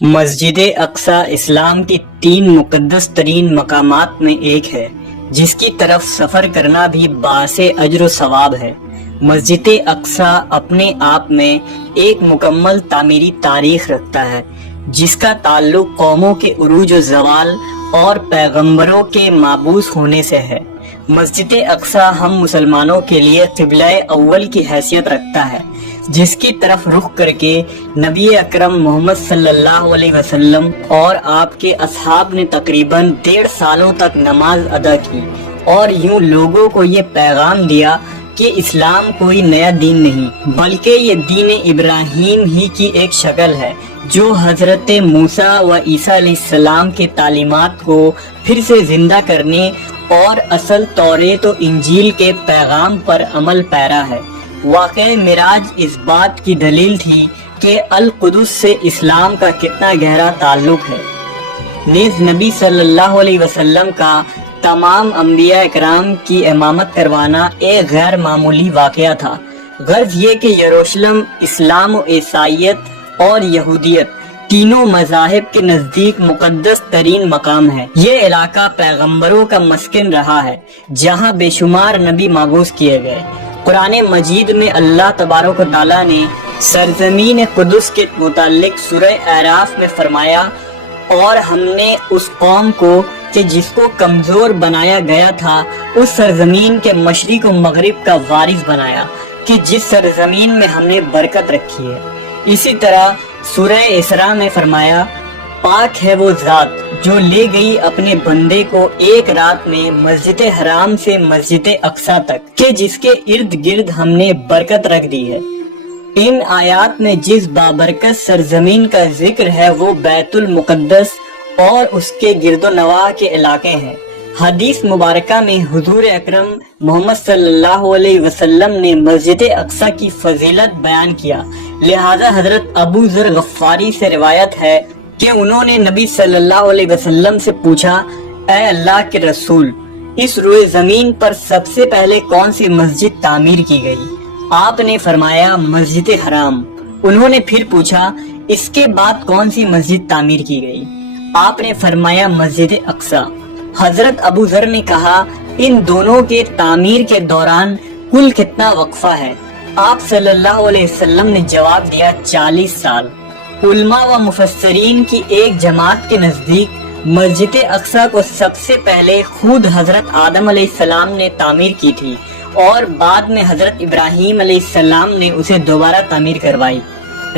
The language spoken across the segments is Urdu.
مسجد اقصی اسلام کی 3 مقدس ترین مقامات میں ایک ہے جس کی طرف سفر کرنا بھی باعث اجر و ثواب ہے۔ مسجد اقصی اپنے آپ میں ایک مکمل تعمیری تاریخ رکھتا ہے جس کا تعلق قوموں کے عروج و زوال اور پیغمبروں کے مابعوث ہونے سے ہے۔ مسجد اقصی ہم مسلمانوں کے لیے قبلہ اول کی حیثیت رکھتا ہے جس کی طرف رخ کر کے نبی اکرم محمد صلی اللہ علیہ وسلم اور آپ کے اصحاب نے تقریباً 1.5 سالوں تک نماز ادا کی اور یوں لوگوں کو یہ پیغام دیا کہ اسلام کوئی نیا دین نہیں بلکہ یہ دین ابراہیم ہی کی ایک شکل ہے جو حضرت موسیٰ و عیسیٰ علیہ السلام کے تعلیمات کو پھر سے زندہ کرنے اور اصل توریت و انجیل کے پیغام پر عمل پیرا ہے۔ واقع معراج اس بات کی دلیل تھی کہ القدس سے اسلام کا کتنا گہرا تعلق ہے۔ نیز نبی صلی اللہ علیہ وسلم کا تمام انبیاء اکرام کی امامت کروانا ایک غیر معمولی واقعہ تھا۔ غرض یہ کہ یروشلم اسلام و عیسائیت اور یہودیت تینوں مذاہب کے نزدیک مقدس ترین مقام ہے۔ یہ علاقہ پیغمبروں کا مسکن رہا ہے جہاں بے شمار نبی مبعوث کیے گئے۔ قرآن مجید میں اللہ تبارک و تعالیٰ نے سرزمین قدس کے متعلق سورہ اعراف میں فرمایا، اور ہم نے اس قوم کو کہ جس کو کمزور بنایا گیا تھا اس سرزمین کے مشرق و مغرب کا وارث بنایا کہ جس سرزمین میں ہم نے برکت رکھی ہے۔ اسی طرح سورہ اسراء میں فرمایا، پاک ہے وہ ذات جو لے گئی اپنے بندے کو ایک رات میں مسجد حرام سے مسجد اقصی تک کہ جس کے ارد گرد ہم نے برکت رکھ دی ہے۔ ان آیات میں جس بابرکت سرزمین کا ذکر ہے وہ بیت المقدس اور اس کے گرد و نواح کے علاقے ہیں۔ حدیث مبارکہ میں حضور اکرم محمد صلی اللہ علیہ وسلم نے مسجد اقصی کی فضیلت بیان کیا، لہذا حضرت ابو ذر غفاری سے روایت ہے کہ انہوں نے نبی صلی اللہ علیہ وسلم سے پوچھا، اے اللہ کے رسول، اس روئے زمین پر سب سے پہلے کون سی مسجد تعمیر کی گئی؟ آپ نے فرمایا مسجد حرام۔ انہوں نے پھر پوچھا، اس کے بعد کون سی مسجد تعمیر کی گئی؟ آپ نے فرمایا مسجد اقصی۔ حضرت ابو ذر نے کہا، ان دونوں کے تعمیر کے دوران کل کتنا وقفہ ہے؟ آپ صلی اللہ علیہ وسلم نے جواب دیا، 40 سال۔ علماء و مفسرین کی ایک جماعت کے نزدیک مسجد اقصی کو سب سے پہلے خود حضرت آدم علیہ السلام نے تعمیر کی تھی اور بعد میں حضرت ابراہیم علیہ السلام نے اسے دوبارہ تعمیر کروائی۔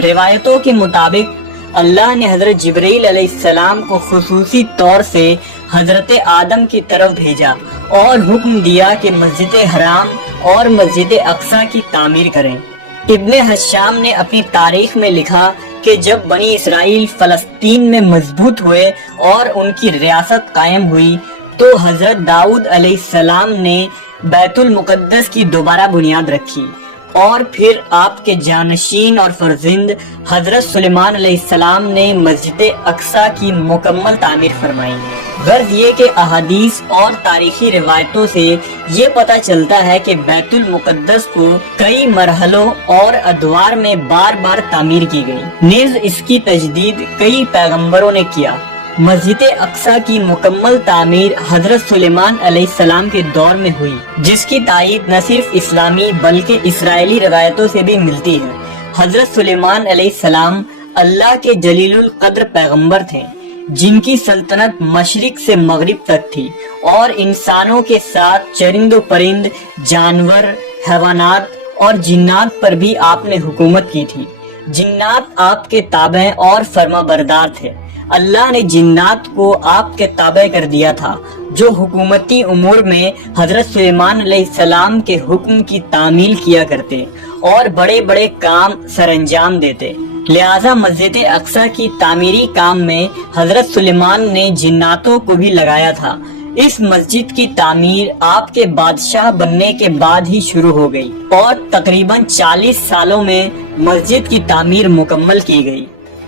روایتوں کے مطابق اللہ نے حضرت جبرائیل علیہ السلام کو خصوصی طور سے حضرت آدم کی طرف بھیجا اور حکم دیا کہ مسجد حرام اور مسجد اقصی کی تعمیر کریں۔ ابن حشام نے اپنی تاریخ میں لکھا کہ جب بنی اسرائیل فلسطین میں مضبوط ہوئے اور ان کی ریاست قائم ہوئی تو حضرت داؤد علیہ السلام نے بیت المقدس کی دوبارہ بنیاد رکھی اور پھر آپ کے جانشین اور فرزند حضرت سلیمان علیہ السلام نے مسجد اقصی کی مکمل تعمیر فرمائی۔ غرض یہ کہ احادیث اور تاریخی روایتوں سے یہ پتہ چلتا ہے کہ بیت المقدس کو کئی مرحلوں اور ادوار میں بار بار تعمیر کی گئی۔ نیز اس کی تجدید کئی پیغمبروں نے کیا۔ مسجد اقصی کی مکمل تعمیر حضرت سلیمان علیہ السلام کے دور میں ہوئی، جس کی تائید نہ صرف اسلامی بلکہ اسرائیلی روایتوں سے بھی ملتی ہے۔ حضرت سلیمان علیہ السلام اللہ کے جلیل القدر پیغمبر تھے جن کی سلطنت مشرق سے مغرب تک تھی اور انسانوں کے ساتھ چرند و پرند، جانور، حیوانات اور جنات پر بھی آپ نے حکومت کی تھی۔ جنات آپ کے تابع اور فرما بردار تھے۔ اللہ نے جنات کو آپ کے تابع کر دیا تھا جو حکومتی امور میں حضرت سلیمان علیہ السلام کے حکم کی تعمیل کیا کرتے اور بڑے بڑے کام سر انجام دیتے۔ لہذا مسجد اقصی کی تعمیری کام میں حضرت سلیمان نے جناتوں کو بھی لگایا تھا۔ اس مسجد کی تعمیر آپ کے بادشاہ بننے کے بعد ہی شروع ہو گئی اور تقریباً 40 سالوں میں مسجد کی تعمیر مکمل کی گئی۔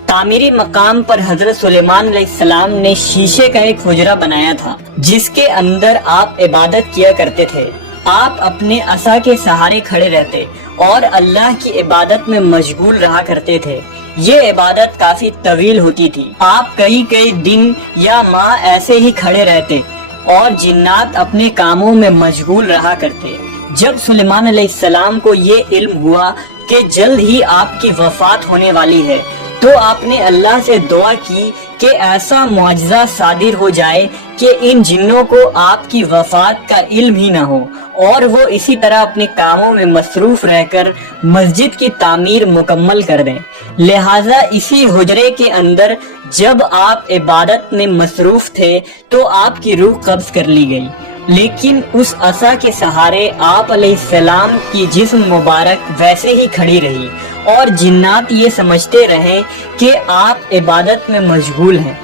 تعمیری مقام پر حضرت سلیمان علیہ السلام نے شیشے کا ایک حجرہ بنایا تھا جس کے اندر آپ عبادت کیا کرتے تھے۔ آپ اپنے عصا کے سہارے کھڑے رہتے اور اللہ کی عبادت میں مشغول رہا کرتے تھے۔ یہ عبادت کافی طویل ہوتی تھی، آپ کئی دن یا ماہ ایسے ہی کھڑے رہتے اور جنات اپنے کاموں میں مشغول رہا کرتے۔ جب سلیمان علیہ السلام کو یہ علم ہوا کہ جلد ہی آپ کی وفات ہونے والی ہے تو آپ نے اللہ سے دعا کی کہ ایسا معجزہ صادر ہو جائے کہ ان جنوں کو آپ کی وفات کا علم ہی نہ ہو اور وہ اسی طرح اپنے کاموں میں مصروف رہ کر مسجد کی تعمیر مکمل کر دیں۔ لہٰذا اسی حجرے کے اندر جب آپ عبادت میں مصروف تھے تو آپ کی روح قبض کر لی گئی، لیکن اس عصا کے سہارے آپ علیہ السلام کی جسم مبارک ویسے ہی کھڑی رہی اور جنات یہ سمجھتے رہے کہ آپ عبادت میں مشغول ہیں۔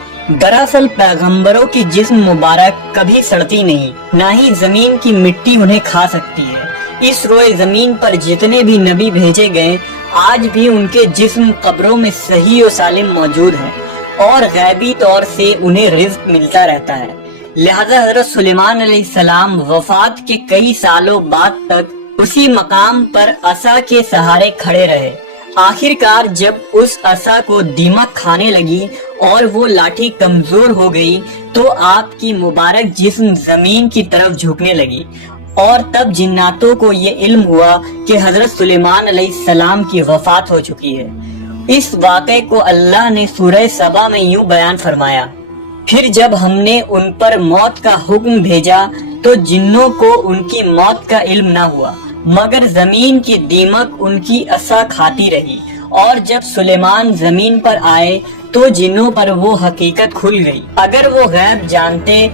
دراصل پیغمبروں کی جسم مبارک کبھی سڑتی نہیں، نہ ہی زمین کی مٹی انہیں کھا سکتی ہے۔ اس روئے زمین پر جتنے بھی نبی بھیجے گئے آج بھی ان کے جسم قبروں میں صحیح و سالم موجود ہیں اور غیبی طور سے انہیں رزق ملتا رہتا ہے۔ لہذا حضرت سلیمان علیہ السلام وفات کے کئی سالوں بعد تک اسی مقام پر عصا کے سہارے کھڑے رہے۔ آخر کار جب اس عصا کو دیمک کھانے لگی اور وہ لاٹھی کمزور ہو گئی تو آپ کی مبارک جسم زمین کی طرف جھکنے لگی، اور تب جناتوں کو یہ علم ہوا کہ حضرت سلیمان علیہ السلام کی وفات ہو چکی ہے۔ اس واقعے کو اللہ نے سورہ سبا میں یوں بیان فرمایا، پھر جب ہم نے ان پر موت کا حکم بھیجا تو جنوں کو ان کی موت کا علم نہ ہوا مگر زمین کی دیمک ان کی عصا کھاتی رہی، اور جب سلیمان زمین پر آئے تو جنوں پر وہ حقیقت کھل گئی۔ اگر وہ غیب جانتے